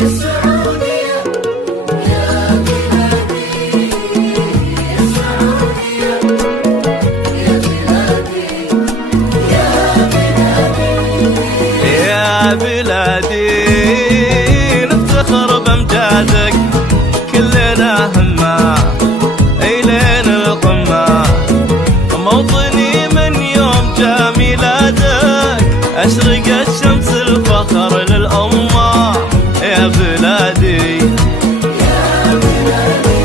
يا سعودية يا بلادي، يا سعودية يا بلادي، يا بلادي يا بلادي نفتخر بامجادك كلنا همة إلين القمة، موطني من يوم جا ميلادك أشرقت شمس الفخر للأمة. يا بلادي يا بلادي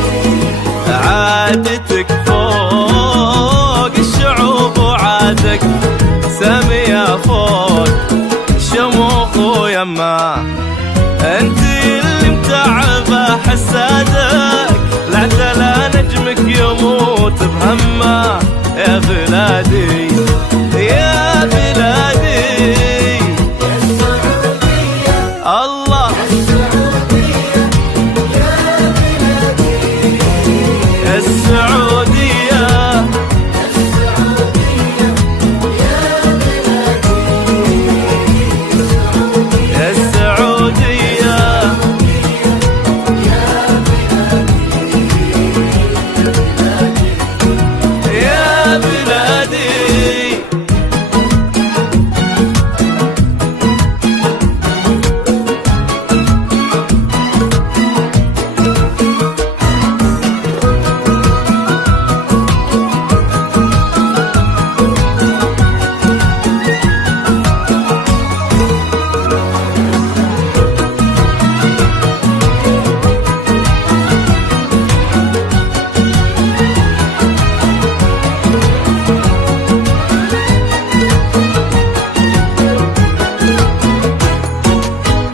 عادتك فوق الشعوب وعادك سامية فوق شموخ ويما، انت اللي متعبة حسادك لعتلى نجمك يموت بهمه. يا بلادي يا بلادي يا السعودية الله السعودية يا بلادي، السعودية السعودية يا بلادي، السعودية يا بلادي.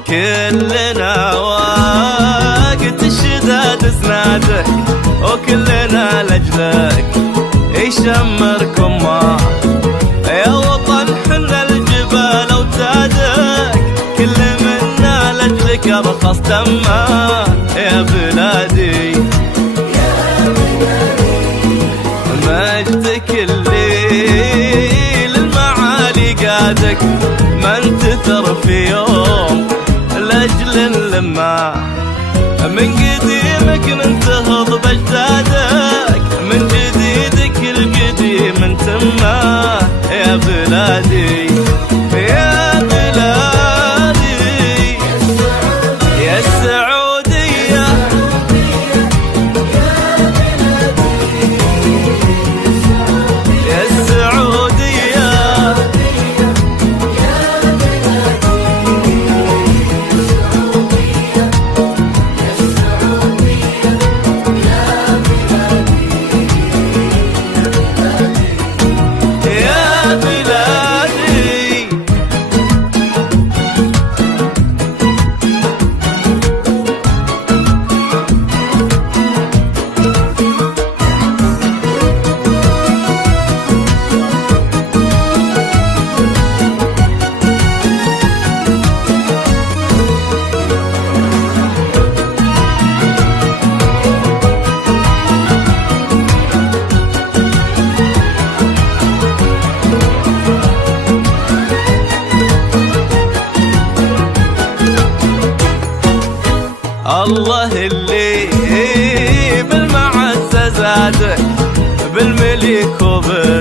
كلنا وقت الشداد سنادك وكلنا لجلك يشمركم ما. يا وطن حنا الجبال وتادك كل منا لجلك ارخص دمه. يا بلادي مجدك الليل المعالي قادك ما انتثر في يوم لأجل لما، من قديمك ننتهض باجدادك من جديدك القديم انتمه. يا بلادي يا بلادي يا السعودية يا السعودية يا بلادي. الله اللي بالمعزة زادك بالملك وبال